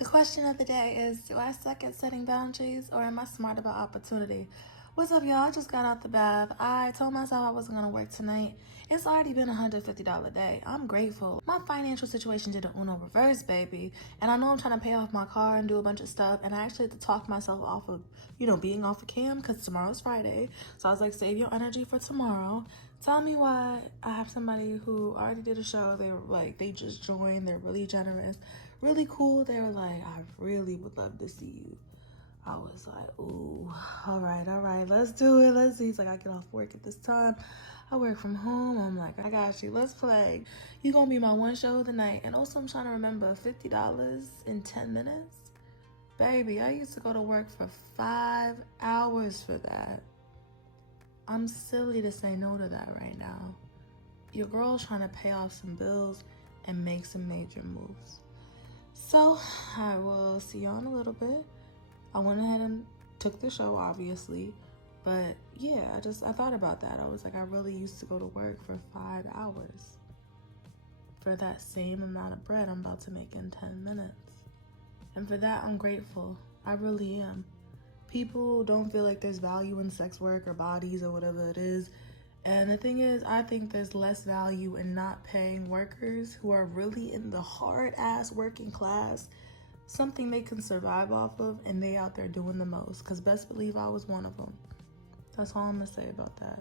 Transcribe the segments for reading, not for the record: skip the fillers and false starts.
The question of the day is, do I suck at setting boundaries or am I smart about opportunity? What's up, y'all? I just got out the bath. I told myself I wasn't going to work tonight. It's already been a $150 day. I'm grateful. My financial situation did an Uno reverse, baby. And I know I'm trying to pay off my car and do a bunch of stuff. And I actually had to talk myself off of, being off of cam because tomorrow's Friday. So I was like, save your energy for tomorrow. Tell me why. I have somebody who already did a show. They were like, they just joined. They're really generous, really cool. They were like, I really would love to see you. I was like, ooh, all right, let's do it. Let's see. He's like, I get off work at this time. I work from home. I'm like, I got you. Let's play. You gonna be my one show of the night. And also I'm trying to remember, $50 in 10 minutes? Baby, I used to go to work for 5 hours for that. I'm silly to say no to that right now. Your girl's trying to pay off some bills and make some major moves. So I will see y'all in a little bit. I went ahead and took the show, obviously. But yeah, I thought about that. I was like, I really used to go to work for 5 hours for that same amount of bread I'm about to make in 10 minutes. And for that, I'm grateful. I really am. People don't feel like there's value in sex work or bodies or whatever it is. And the thing is, I think there's less value in not paying workers who are really in the hard-ass working class something they can survive off of, and they out there doing the most. Because best believe I was one of them. That's all I'm going to say about that.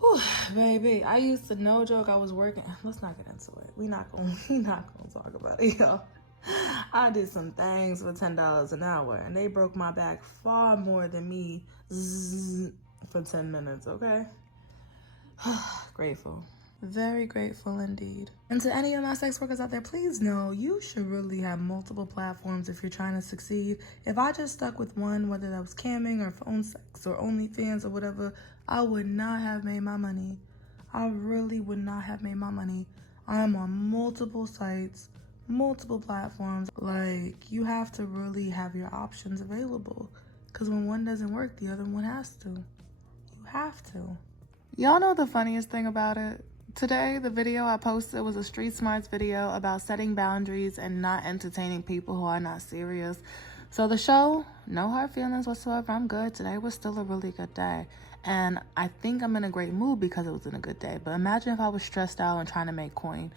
Whew, baby, I used to, no joke, I was working. Let's not get into it. We not gonna talk about it, y'all. I did some things for $10 an hour, and they broke my back far more than me for 10 minutes, okay? Grateful. Very grateful indeed. And to any of my sex workers out there, please know you should really have multiple platforms if you're trying to succeed. If I just stuck with one, whether that was camming or phone sex or OnlyFans or whatever, I would not have made my money. I really would not have made my money. I'm on multiple sites, multiple platforms. Like, you have to really have your options available, because when one doesn't work, the other one has to. You have to. Y'all know the funniest thing about it? Today, the video I posted was a Street Smarts video about setting boundaries and not entertaining people who are not serious. So the show, no hard feelings whatsoever. I'm good. Today was still a really good day. And I think I'm in a great mood because it was in a good day. But imagine if I was stressed out and trying to make coin.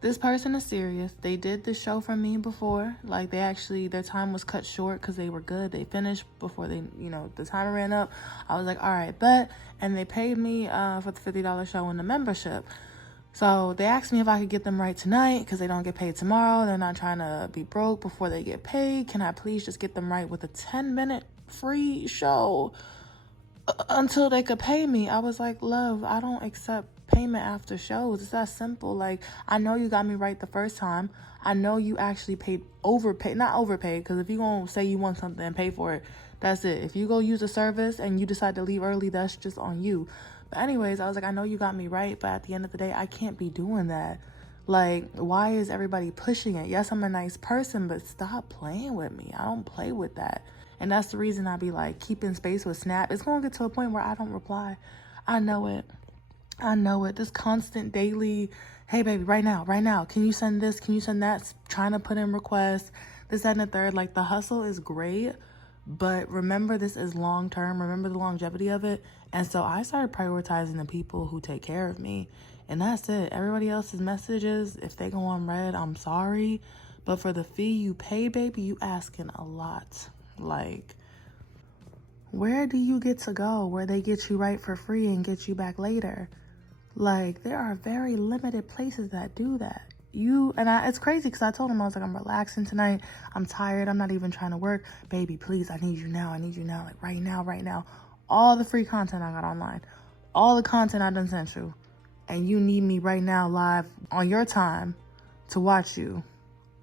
This person is serious. They did this show for me before. Like, their time was cut short because they were good. They finished before the timer ran up. I was like, all right, bet. And they paid me for the $50 show and the membership. So they asked me if I could get them right tonight because they don't get paid tomorrow. They're not trying to be broke before they get paid. Can I please just get them right with a 10-minute free show until they could pay me? I was like, love, I don't accept payment after shows. It's that simple. Like, I know you got me right the first time. I know you actually not overpaid, because if you gonna say you want something and pay for it, that's it. If you go use a service and you decide to leave early, that's just on you. But anyways, I was like, I know you got me right, but at the end of the day, I can't be doing that. Like, why is everybody pushing it? Yes, I'm a nice person, but stop playing with me. I don't play with that. And that's the reason I be like keeping space with Snap. It's gonna get to a point where I don't reply. I know it. This constant daily, hey baby, right now, can you send this, can you send that, trying to put in requests, this, that, and the third. Like, the hustle is great, but remember, this is long term. Remember the longevity of it. And so I started prioritizing the people who take care of me, and that's it. Everybody else's messages, if they go unread, I'm sorry, but for the fee you pay, baby, you asking a lot. Like, where do you get to go where they get you right for free and get you back later? Like, there are very limited places that do that. It's crazy because I told him, I was like, I'm relaxing tonight. I'm tired. I'm not even trying to work. Baby, please, I need you now. Like, right now. All the free content I got online. All the content I done sent you. And you need me right now live on your time to watch you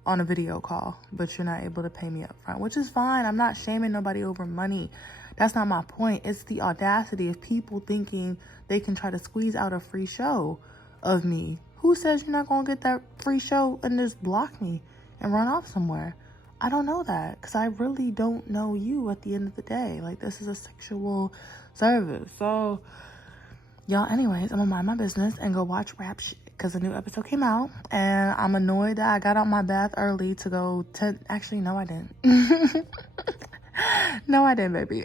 on a video call. But you're not able to pay me up front, which is fine. I'm not shaming nobody over money. That's not my point. It's the audacity of people thinking they can try to squeeze out a free show of me. Who says you're not going to get that free show and just block me and run off somewhere? I don't know that, because I really don't know you at the end of the day. Like, this is a sexual service. So, y'all, anyways, I'm going to mind my business and go watch Rap Chick. because a new episode came out, and I'm annoyed that I got out my bath early to go to, actually, no, I didn't. No, I didn't, baby.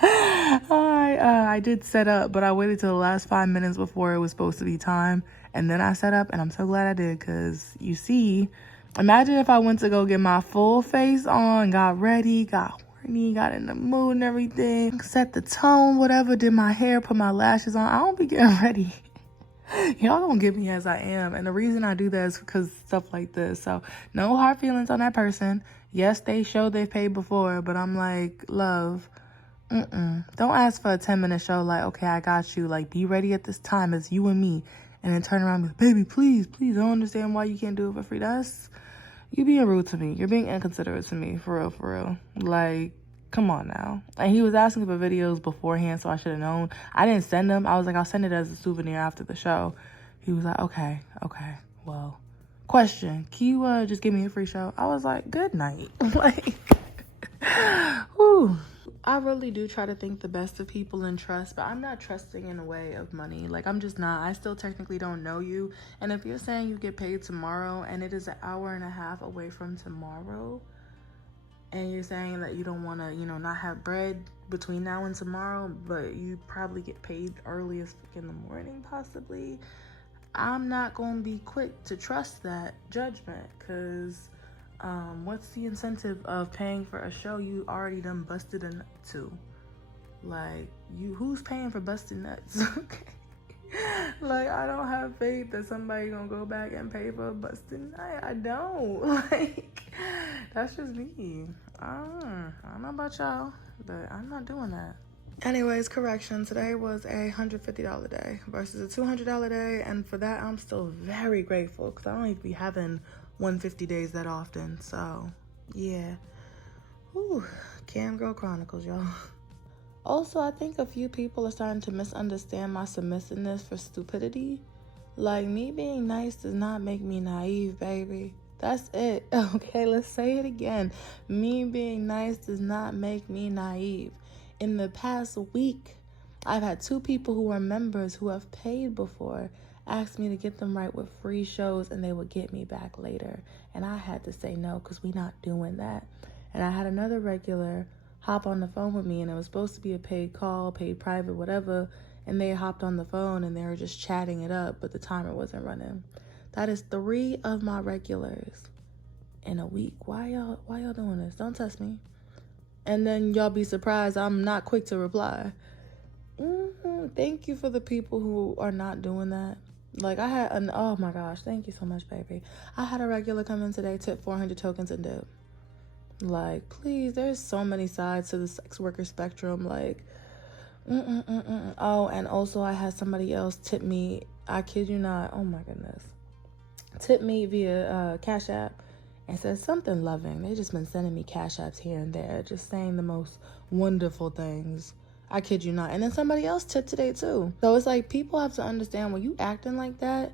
I did set up, but I waited till the last 5 minutes before it was supposed to be time, and then I set up, and I'm so glad I did, because you see, imagine if I went to go get my full face on, got ready, got horny, got in the mood and everything, set the tone, whatever, did my hair, put my lashes on. I don't be getting ready. Y'all gonna get me as I am, and the reason I do that is because stuff like this. So no hard feelings on that person. Yes, they show they've paid before, but I'm like, love, don't ask for a 10-minute show like, okay, I got you, like, be ready at this time, it's you and me, and then turn around and be like, baby, please, I don't understand why you can't do it for free. That's, you being rude to me, you're being inconsiderate to me, for real, like, come on now. And he was asking for videos beforehand, so I should have known. I didn't send them. I was like, I'll send it as a souvenir after the show. He was like, okay, well, question, can you just give me a free show? I was like, good night. Like, whew. I really do try to think the best of people and trust, but I'm not trusting in a way of money. Like, I'm just not. I still technically don't know you. And if you're saying you get paid tomorrow and it is an hour and a half away from tomorrow, and you're saying that you don't want to, not have bread between now and tomorrow, but you probably get paid earliest in the morning, possibly, I'm not going to be quick to trust that judgment, because what's the incentive of paying for a show you already done busted a nut to? Like, who's paying for busting nuts? Okay. Like, I don't have faith that somebody gonna go back and pay for a busted nut. I don't. Like, that's just me. I don't know about y'all, but I'm not doing that. Anyways, correction, today was a $150 day versus a $200 day, and for that I'm still very grateful, because I don't need to be having 150 days that often. So yeah. Whew. Cam Girl Chronicles, y'all. Also, I think a few people are starting to misunderstand my submissiveness for stupidity. Like, me being nice does not make me naive, baby. That's it. Okay, let's say it again. Me being nice does not make me naive. In the past week, I've had 2 people who are members who have paid before ask me to get them right with free shows, and they would get me back later. And I had to say no, because we're not doing that. And I had another regular hop on the phone with me, and it was supposed to be a paid call, paid private, whatever, and they hopped on the phone and they were just chatting it up, but the timer wasn't running. That is 3 of my regulars in a week. Why y'all doing this? Don't test me. And then y'all be surprised I'm not quick to reply. Thank you for the people who are not doing that. Like, I had oh my gosh, thank you so much, baby. I had a regular come in today, tip 400 tokens and dip. Like, please, there's so many sides to the sex worker spectrum. Like, Oh, and also I had somebody else tip me, I kid you not, oh my goodness, tip me via Cash App and said something loving. They just been sending me Cash Apps here and there, just saying the most wonderful things. I kid you not. And then somebody else tipped today too. So it's like, people have to understand, when you acting like that,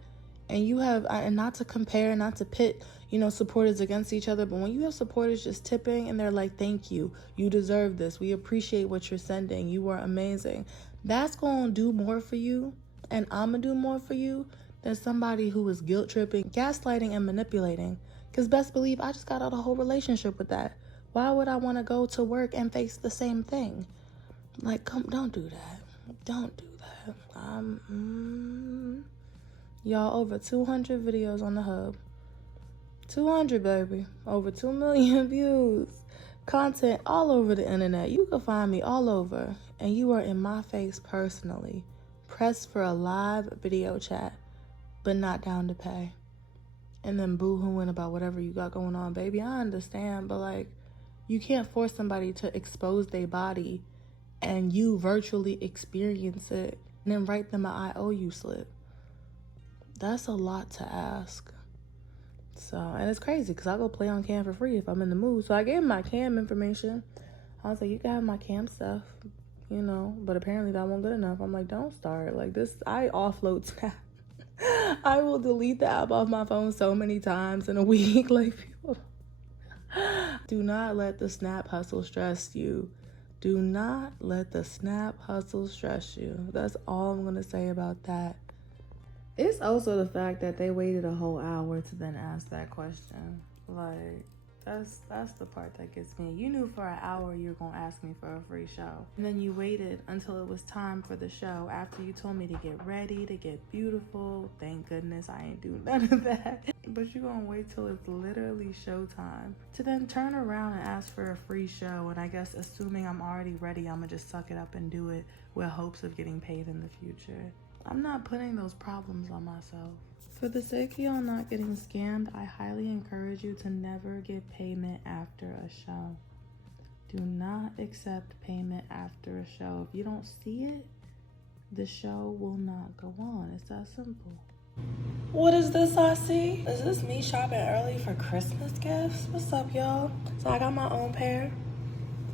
and you have, and not to compare, not to pit, supporters against each other, but when you have supporters just tipping and they're like, thank you, you deserve this, we appreciate what you're sending, you are amazing, that's gonna do more for you, and I'm gonna do more for you, than somebody who is guilt tripping, gaslighting, and manipulating. Because best believe I just got out of a whole relationship with that. Why would I want to go to work and face the same thing? Like, don't do that. Don't do that. Y'all, over 200 videos on the hub. 200, baby. Over 2 million views. Content all over the internet. You can find me all over. And you are in my face personally. Press for a live video chat, but not down to pay. And then boo-hooing about whatever you got going on. Baby, I understand, but like, you can't force somebody to expose their body and you virtually experience it and then write them an I owe you slip. That's a lot to ask. So, and it's crazy because I'll go play on cam for free if I'm in the mood. So I gave him my cam information. I was like, you can have my cam stuff, but apparently that wasn't good enough. I'm like, don't start. Like, this, I offload Snap. I will delete the app off my phone so many times in a week. Like, people, do not let the Snap hustle stress you. Do not let the Snap hustle stress you. That's all I'm going to say about that. It's also the fact that they waited a whole hour to then ask that question. Like, that's the part that gets me. You knew for an hour you were gonna ask me for a free show. And then you waited until it was time for the show after you told me to get ready, to get beautiful. Thank goodness I ain't do none of that. But you gonna wait till it's literally showtime to then turn around and ask for a free show. And I guess assuming I'm already ready, I'm gonna just suck it up and do it with hopes of getting paid in the future. I'm not putting those problems on myself. For the sake of y'all not getting scammed, I highly encourage you to never give payment after a show. Do not accept payment after a show. If you don't see it, the show will not go on. It's that simple. What is this I see? Is this me shopping early for Christmas gifts? What's up, y'all? So I got my own pair.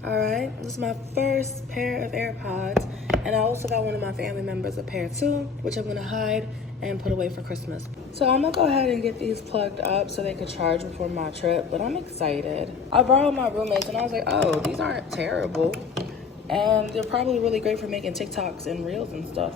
All right, this is my first pair of AirPods, and I also got one of my family members a pair too, which I'm gonna hide and put away for Christmas. So I'm gonna go ahead and get these plugged up so they could charge before my trip, but I'm excited. I borrowed my roommates and I was like, oh, these aren't terrible. And they're probably really great for making TikToks and reels and stuff.